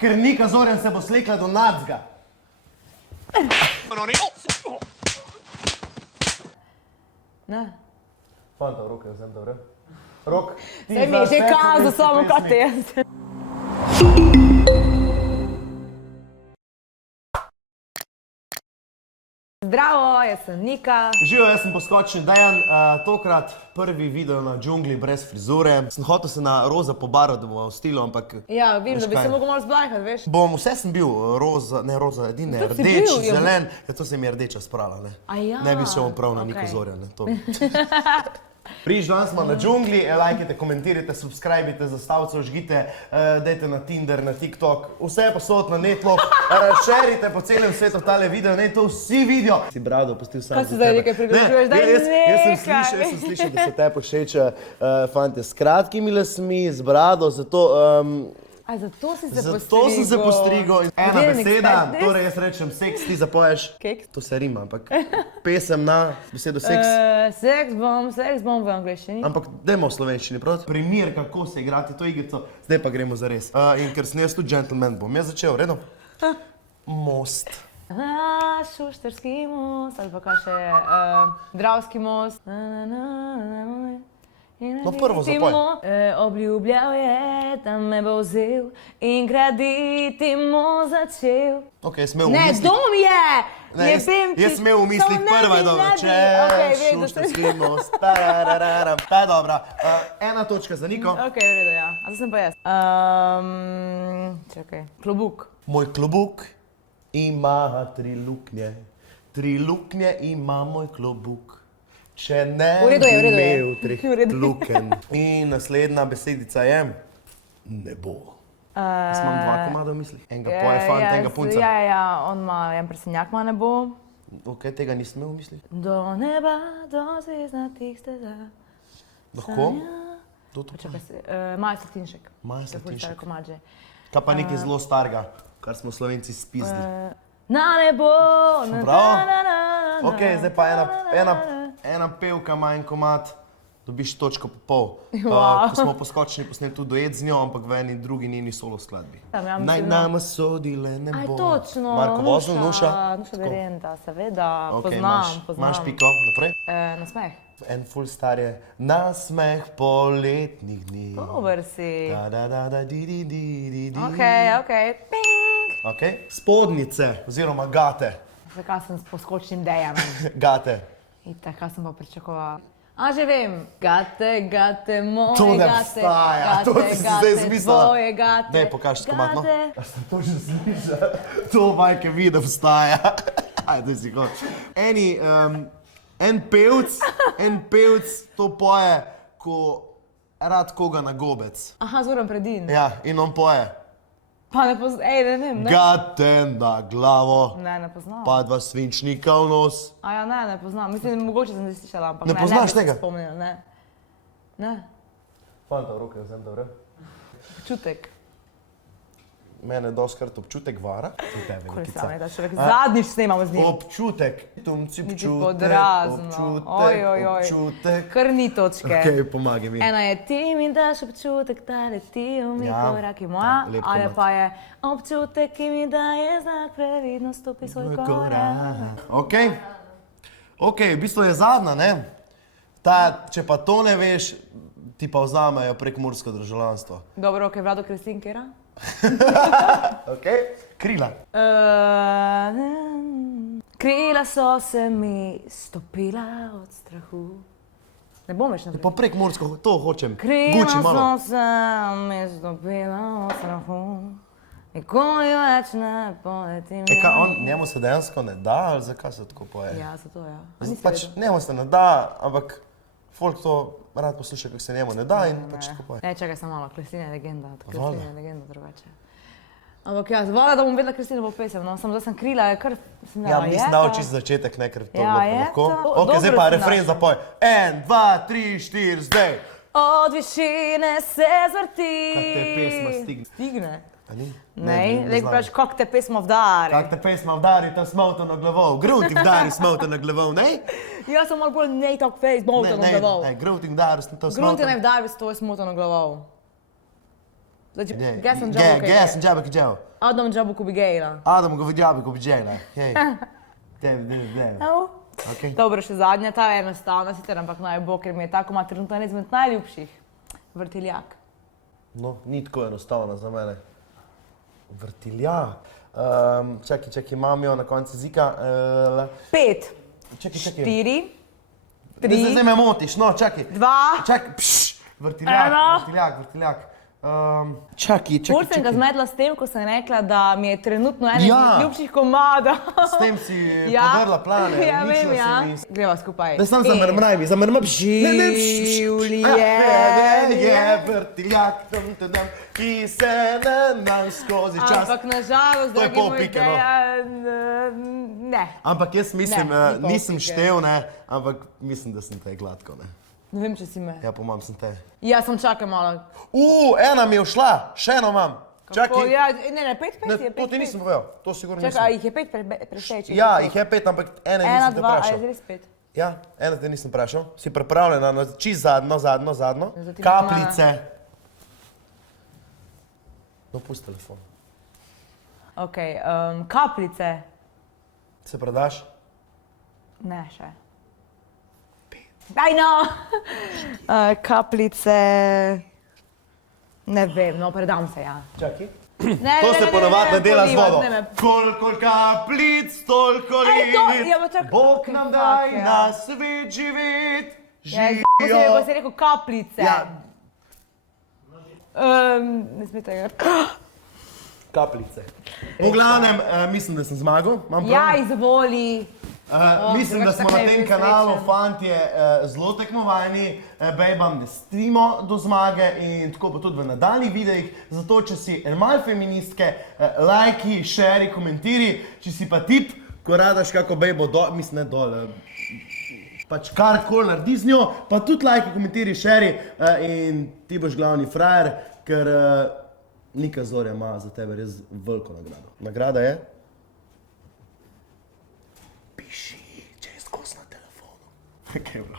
Ker Nika Zorjan se bo slekla do nadzga. Ne. Fanta, roke vzem, dobro. Rok, ti Saj mi je že kazal samo kot te. Zdravo, jaz sem Nika. Živo, jaz sem Poskočni Dejan, tokrat prvi video na džungli brez frizure. Sem hotel se na roza pobarati, da bomo v stilu, ampak... Ja, vidim, da bi se mogel malo zblajkati, veš. Vse sem bil roza, ne roza, edine, To si rdeč, bil, ja. zelen, ja to se mi je rdeča sprala, ne. A ja, Ne bi šel prav na Niko okej. Zorjan, ne, to bi. Prič, danes smo na džungli, lajkajte, komentirajte, subscribite, zastavice užgite, dajte na Tinder, na TikTok, vse je posod na netlog, šerite po celem svetu tale video, ne, to vsi vidijo. Si brado pustil sam Kaj za si zdaj tebe. nekaj pripričuješ? Daj Jaz sem nekaj. slišal, da se te pošeče fante s kratkimi lasmi, z brado, zato... A zato si se Zato sem se postrigel. Ena Didn't beseda, expect this. torej jaz rečem seks, ti zapoješ. Keks. To se rima, ampak pesem na besedo seks. Seks bom v angleščini. Ampak dajmo v slovenščini, prav? Primer, kako se igrati to igrico, zdaj pa gremo za res. In ker sem jaz tudi gentleman, bom jaz začel, redno? Most. Šušterski most, ali pa kaj še, Dravski most. No, prvo zapoj. Obljubljal je, da me bo vzel in graditi most začel. Ok, smel v Ne, mislih. dom je! Ne, jaz smel v mislih prva je dobra. Šušterski most. Ta je dobra. 1 točka za Niko. Ok, v redu, ja. A zdaj sem pa jaz. Čakaj. Klobuk. Moj klobuk ima 3 luknje. 3 luknje ima moj klobuk. Če ne V redu je, v redu je. imel 3 V redu je. lukenj. In naslednja besedica je nebo. Jaz imam 2 komada v mislih. Enega poje fant, enega punca. Ja, on ima en presenjak, ima nebo. Ok, tega nisem imel v mislih. Do neba, do zvezdnatih steza. Lahko? Kdo to Čakaj se, Maja Slatinšek. Maja To je ful stara Slatinšek. komadže. Kaj pa nekaj zelo starega, kar smo Slovenci spizdili. Na nebo, na Prav. na. Ok, zdaj pa ena pevka ima en komad, dobiš točko po pol. Wow. Ko smo Poskočni posneli tudi duet z njo, ampak v eni drugi njeni solo skladbi. Tam, ja, mislim, Naj da- nama sodile ne Aj, bo. točno. Marko Vozel, Nuša. Nuša Berenda, seveda, Ok, poznam. imaš piko, naprej. Nasmeh. En ful star je. Nasmeh poletnih dni. Dober si. Da, di, di, di, di, di. Ok, ping. Ok. Spodnjice, oziroma gate. Zakaj sem s Poskočnim Dejanom? Gate. Itak, kaj sem pa pričakovala. A, že vem. Gate, moje To ne gate. obstaja, to si zdaj izmislila. Tvoje gate. Daj, pokaži komad, no. Gate. A sem to že slišal? To majke vidi, da obstaja. Ajde si kot. En pevc to poje, ko rad koga na gobec. Aha, Zoran Predin. Ja, in on poje. Pa ne poznam, ne vem, ne. Gate na glavo, Ne poznam. pa 2 svinčnika v nos. A ja, ne poznam. Mislim, mogoče sem zdaj slišala, ampak Ne poznaš tega? Ne bi se spomnila, ne. Ne. Fanta, v roke vzem, dobro. Občutek. Mene doskrat občutek vara. Kolesarno je ta človek. Zadnjič snemamo z njim. Občutek. Tumci Niti občutek, podrazno. Oj. občutek. Kar ni točke. Ok, pomagaj mi. Ena je ti mi daš občutek, da letijo mi Ja. koraki moja, Lep ali komad. pa je občutek, ki mi daje znak, previdno stopi svoj korak. Ok, v bistvu je zadnja, ne? Če pa to ne veš, ti pa vzamejo prekmursko državljanstvo. Dobro, ok, Vlado Kreslin, kera? Ok, krila. Krila so se mi stopila od strahu. Ne bom več naprej. Pa prekmursko, to hočem. Krila Guči malo. so se mi stopila od strahu. Nikoli več ne poletim. Njemu se dejansko ne da, ali zakaj se tako poje? Ja, zato ja. A nisi Pač vedel? njemu se ne da, ampak folk to rad posluša, kako se njemu ne da in pač tako poje. Ne, čakaj samo malo, Kreslina je legenda, Valjda. Kreslina je legenda drugače. Ampak ja, zvala, da bom vedela Kristino bo pesem, no, samo zdaj sem krila, je kar... Ja, mislim, da čisto začetek, ne, ker to Ja, bilo je lahko. to. Ok, zdaj Dobro pa si refren našel. zapoj. 1, 2, 3, 4, zdaj. Od višine se zvrti. Kak te pesma stigne. Stigne? A ni? Ne, lek znam. praviš, kak te pesma vdari. Kak te pesma vdari, ta smolta na glavo. Grud ti vdari smolta na glavo, ne? Jaz sem malo bolj nej tak face, bolta na glavo. Ne, grud ti vdari to Grunt smolta. je ne vdari s tvojo smotano glavo. Znači, Ne, gdje sam džabu Gdje sam džabe kaj džav? Adam džabu ko bi gejla. Adam go džabe ko bi džela. Hej. Dev. Evo. Okay. Dobro, še zadnja, ta je enostavna, sicer ampak naj bo, ker mi je tako ima trenutno en izmed najljubših. Vrtiljak. No, ni tako enostavno za mene. Vrtiljak. Čakaj, imam jo na koncu jezika. 5, Čakaj. 4, Zdaj 3, me motiš, no, čakaj. 2. Čakaj, vrtiljak. Čakaj. Bolj sem ga zmedla s tem, ko sem rekla, da mi je trenutno eden Ja. izmed ljubših komada. S tem si podrla plane, Ja, vem, uničila ja. si mi. Greva skupaj. Daj sam zamrmraj. Je vrtiljak, ki se nam skozi čas. Ampak nažalost, To je dragi pol moj pike, no. ne. Ampak jaz mislim, Ne, ni pol nisem pike. štel, ne, ampak mislim, da sem te gladko, ne. Ne vem, če si me. Ja, po mojem sem te. Ja, sem čakaj malo. Ena mi je ušla, še eno imam. Čakaj. Ja, ne, 5 Ne, je 5. to ti nisem povedal, to sigurno Čakaj, a nisem. jih je 5 prešteči? Ja, jih je 5, ampak ene 1, nisem te 2, a je vprašal. res 5? Ja, eno te nisem vprašal. Si pripravljena na čist zadnjo? Zdaj ti Kapljice. No, pusti telefon. Ok, kapljice. Se predaš? Ne, še. Daj no! Kapljice... Ne vem, no, predam se, ja. Čakaj. Ne, To se ponovadi ne dela z polivati, vodo. ne me- Koliko kapljic, toliko Ej, to- lit. ja, pa čakaj. Bog nam daj Fuck, ja. na svet živeti. Ja, Živijo. ko si rekel kapljice. Ja, Ne sme tega. kapljice. V glavnem, mislim, da sem zmagal. Imam prav? Ja, izvoli. Mislim, da drugače smo tako na ne bi tem bil kanalu srečen. fantje zelo tekmovani, bejbam ne strimo do zmage in tako bo tudi v nadaljnjih videih. Zato, če si en mal feministke, lajki, šeri, komentiri, če si pa tip, ko radaš kako bejbo dol, mislim ne dol, pač karkoli naredi z njo, pa tudi lajki, komentiri, šeri in ti boš glavni frajer, ker Nika Zorja ima za tebe res veliko nagrado. Nagrada je? Piši, če je skos na telefonu. Ok, bro.